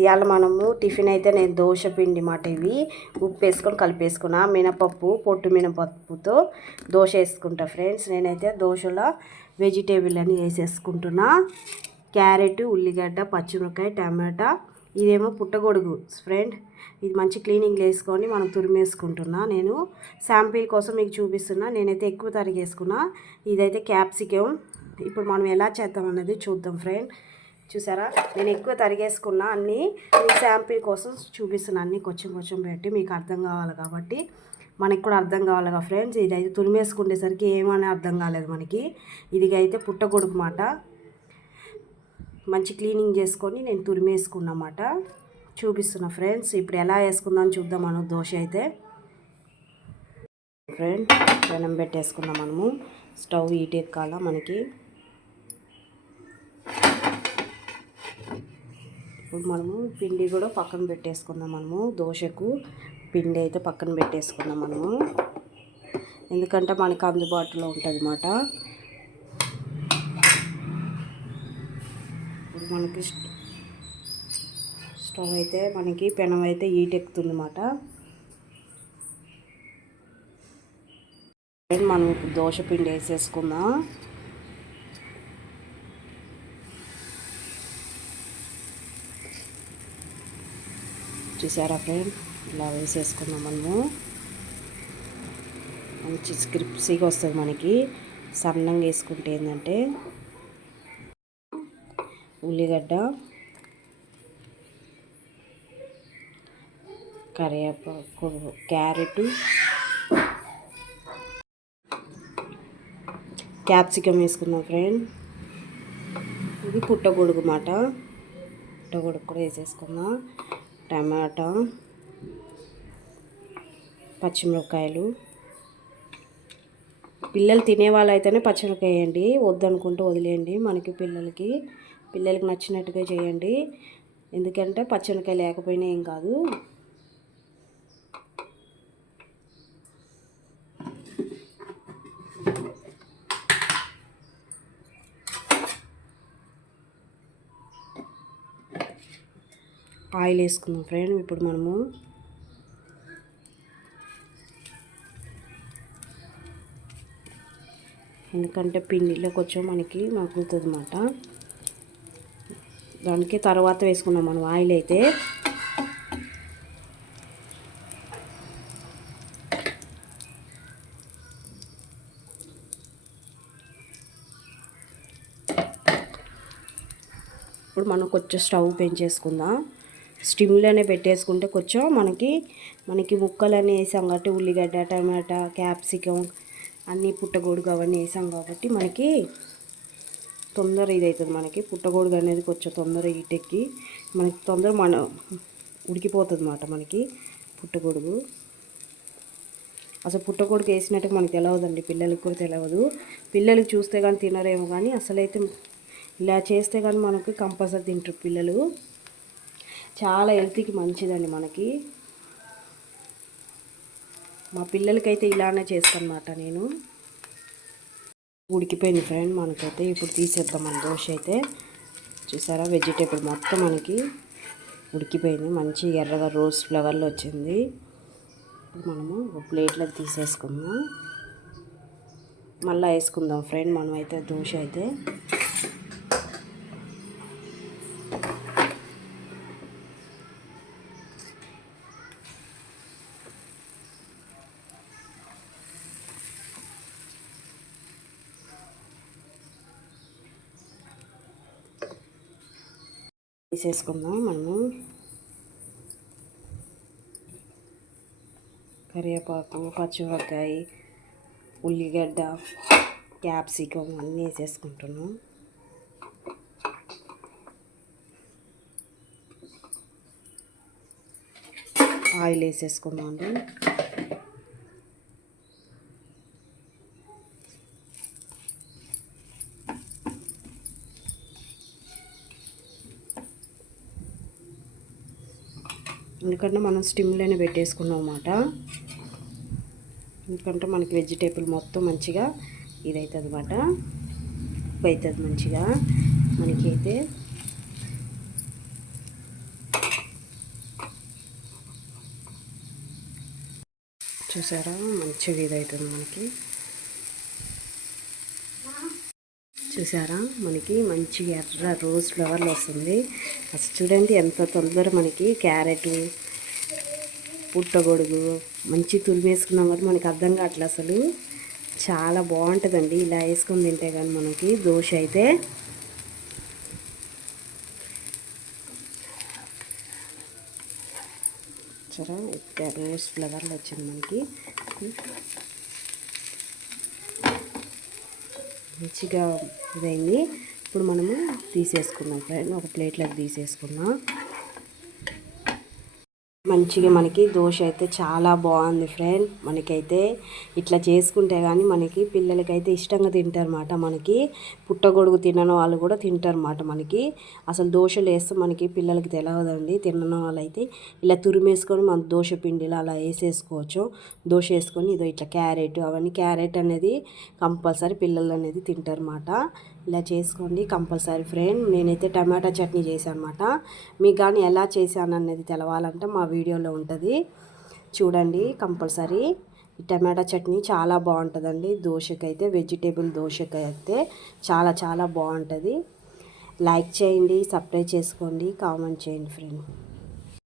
ఇవాళ మనము టిఫిన్ అయితే నేను దోశ పిండి మాట ఇవి. ఉప్పు వేసుకొని కలిపేసుకున్నా మినపప్పు పొట్టు మినపప్పుతో దోశ వేసుకుంటా ఫ్రెండ్స్. నేనైతే దోశలో వెజిటేబుల్ అని వేసేసుకుంటున్నా. క్యారెట్ ఉల్లిగడ్డ పచ్చిమిరకాయ టమాటా ఇదేమో పుట్టగొడుగు ఫ్రెండ్. ఇది మంచి క్లీనింగ్ వేసుకొని మనం తురిమేసుకుంటున్నా. నేను శాంపిల్ కోసం మీకు చూపిస్తున్నా. నేనైతే ఎక్కువ తరిగేసుకున్నా. ఇదైతే క్యాప్సికం. ఇప్పుడు మనం ఎలా చేద్దాం అనేది చూద్దాం ఫ్రెండ్. చూసారా? నేను ఎక్కువ తరిగేసుకున్నా అన్నీ శాంపిల్ కోసం చూపిస్తున్నా అన్నీ కొంచెం కొంచెం పెట్టి మీకు అర్థం కావాలి కాబట్టి మనకి కూడా అర్థం కావాలి కదా ఫ్రెండ్స్. ఇది అయితే తురిమేసుకునేసరికి ఏమని అర్థం కాలేదు మనకి. ఇదిగైతే అయితే మాట. మంచి క్లీనింగ్ చేసుకొని నేను తురిమేసుకున్నమాట చూపిస్తున్నా ఫ్రెండ్స్ ఇప్పుడు ఎలా వేసుకుందాం చూద్దాం మనం దోశ అయితే. ఫ్రెండ్ పెనం పెట్టేసుకుందాం మనము. స్టవ్ హీట్ ఎక్కాల మనకి. ఇప్పుడు మనము పిండి కూడా పక్కన పెట్టేసుకుందాం మనము. దోశకు పిండి అయితే పక్కన పెట్టేసుకుందాం మనము. ఎందుకంటే మనకు అందుబాటులో ఉంటుంది అన్నమాట ఇప్పుడు మనకి స్టవ్ అయితే మనకి పెనం అయితే హీట్ అన్నమాట మనం దోశ పిండి వేసేసుకుందాం. చూసారా ఫ్రెండ్? ఇలా వేసేసుకున్నాం మనము. మంచి స్క్రిప్సీగా వస్తుంది మనకి. సన్నంగా వేసుకుంటే ఏంటంటే ఉల్లిగడ్డ కరివేపాకు క్యారెట్ క్యాప్సికమ్ వేసుకున్నాం ఫ్రెండ్. ఇది పుట్టగొడుగు మాట. పుట్టగొడుగు కూడా వేసేసుకుందాం. టమాటా పచ్చిమిరపకాయలు. పిల్లలు తినేవాళ్ళు అయితేనే పచ్చిమిరపకాయ వేయండి. వద్దనుకుంటూ వదిలేయండి మనకి పిల్లలకి. పిల్లలకి నచ్చినట్టుగా చేయండి. ఎందుకంటే పచ్చిమిరపకాయ లేకపోయినా ఏం కాదు. ఆయిల్ వేసుకుందాం ఫ్రెండ్. ఇప్పుడు మనము ఎందుకంటే పిండిలో కొంచెం మనకి మగ్గుతుంది అనమాట దానికి తర్వాత వేసుకున్నాం మనం ఆయిల్ అయితే. ఇప్పుడు మనం కొంచెం స్టవ్ పెంచేసుకుందాం. స్టిమ్లోనే పెట్టేసుకుంటే కొంచెం మనకి మనకి ముక్కలన్నీ వేసాం కాబట్టి ఉల్లిగడ్డ టమాటా క్యాప్సికం అన్నీ పుట్టగొడుగు అవన్నీ వేసాం కాబట్టి మనకి తొందర ఇది అవుతుంది మనకి. పుట్టగొడుగు అనేది కొంచెం తొందర ఇటెక్కి మనకి తొందర మన ఉడికిపోతుంది అన్నమాట మనకి పుట్టగొడుగు. అసలు పుట్టగొడుగు వేసినట్టు మనకి తెలియదండి పిల్లలకి కూడా తెలియదు పిల్లలకి చూస్తే కానీ తినరేమో కానీ అసలైతే ఇలా చేస్తే కానీ మనకి కంపల్సరీ తింటారు పిల్లలు. చాలా హెల్త్కి మంచిదండి మనకి. మా పిల్లలకైతే ఇలానే చేస్తానమాట నేను. ఉడికిపోయింది ఫ్రెండ్ మనకైతే ఇప్పుడు తీసేద్దాం మన దోశ అయితే. చూసారా వెజిటేబుల్ మొత్తం మనకి ఉడికిపోయింది. మంచి ఎర్రగా రోజ్ ఫ్లవర్లో వచ్చింది. మనము ఒక ప్లేట్లో తీసేసుకుందాం. మళ్ళీ వేసుకుందాం ఫ్రెండ్ మనమైతే దోశ అయితే. తీసేసుకుందాం మనము. కరివేపాకు పచ్చిమిరపకాయ ఉల్లిగడ్డ క్యాప్సికం అన్నీ వేసేసుకుంటున్నాం. ఆయిల్ వేసేసుకుందాం అండి. ఎందుకంటే మనం స్టిమ్లోనే పెట్టేసుకున్నాం అన్నమాట ఎందుకంటే మనకి వెజిటేబుల్ మొత్తం మంచిగా ఇదవుతుంది అనమాట అవుతుంది మంచిగా. మనకైతే చూసారా? మంచిగా ఇదవుతుంది మనకి. చూసారా? మనకి మంచి ఎర్ర రోజ్ ఫ్లవర్లు వస్తుంది ఫస్ట్ చూడండి ఎంత తొందర మనకి క్యారెట్ పుట్టగొడుగు మంచి తురిమేసుకున్నాం కదా మనకి అర్థం కావట్లేదు అసలు. చాలా బాగుంటుందండి. ఇలా వేసుకొని తింటే కానీ మనకి దోశ అయితే. చూరా ఇక్కడ రోజ్ ఫ్లవర్లు వచ్చింది మనకి. మంచిగా ఇదైంది. ఇప్పుడు మనము తీసేసుకున్నాం ఫ్రెండ్. ఒక ప్లేట్లోకి తీసేసుకున్నాం మంచిగా మనకి దోశ అయితే చాలా బాగుంది ఫ్రెండ్ మనకైతే ఇట్లా చేసుకుంటే కానీ మనకి పిల్లలకైతే ఇష్టంగా తింటారన్నమాట. మనకి పుట్టగొడుగు తినని వాళ్ళు కూడా తింటారన్నమాట మనకి. అసలు దోశలు వేస్తే మనకి పిల్లలకి తెలియదండి తినని వాళ్ళు అయితే ఇలా తురిమేసుకొని మన దోశ పిండిలో అలా వేసేసుకోవచ్చు. దోశ వేసుకొని ఇదో ఇట్లా క్యారెట్ అవన్నీ క్యారెట్ అనేది కంపల్సరీ పిల్లలు అనేది తింటారన్నమాట. ఇలా చేసుకోండి కంపల్సరీ ఫ్రెండ్ నేనైతే టమాటా చట్నీ చేశాను అనమాట మీకు కానీ ఎలా చేశాను అనేది తెలవాలంటే మా వీడియోలో ఉంటుంది. చూడండి కంపల్సరీ. ఈ టమాటా చట్నీ చాలా బాగుంటుందండి. దోశకైతే వెజిటేబుల్ దోశకైతే చాలా చాలా బాగుంటుంది. లైక్ చేయండి సబ్స్క్రైబ్ చేసుకోండి కామెంట్ చేయండి ఫ్రెండ్.